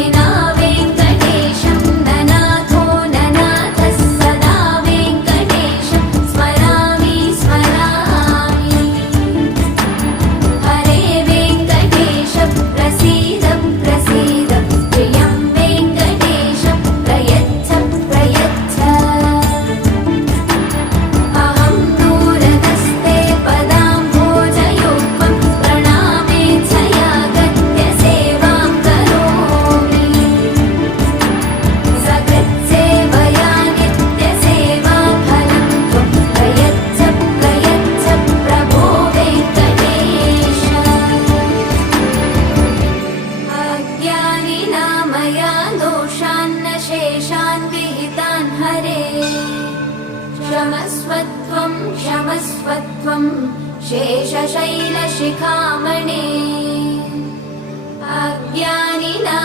विना वेङ्कटेशं ननाथो ननाथः सदा वेङ्कटेशं स्मरामि स्मरामि। हरे वेङ्कटेश प्रसीद प्रसीद प्रियं वेङ्कटेश प्रयच्छ प्रयच्छ। अहं दूरतस्ते पदाम्भोजयुग्मं प्रणामेच्छया गत्य सेवां करोमि। सकृत्सेवया नित्यसेवाफलं त्वं प्रयच्छ प्रयच्छ प्रभो वेङ्कटेश। अज्ञानिना मया दोषान्न शेषान् विहितान् हरे। क्षमस्वत्वं क्षमस्वत्वं शेषशैलशिखामणे। अज्ञानिना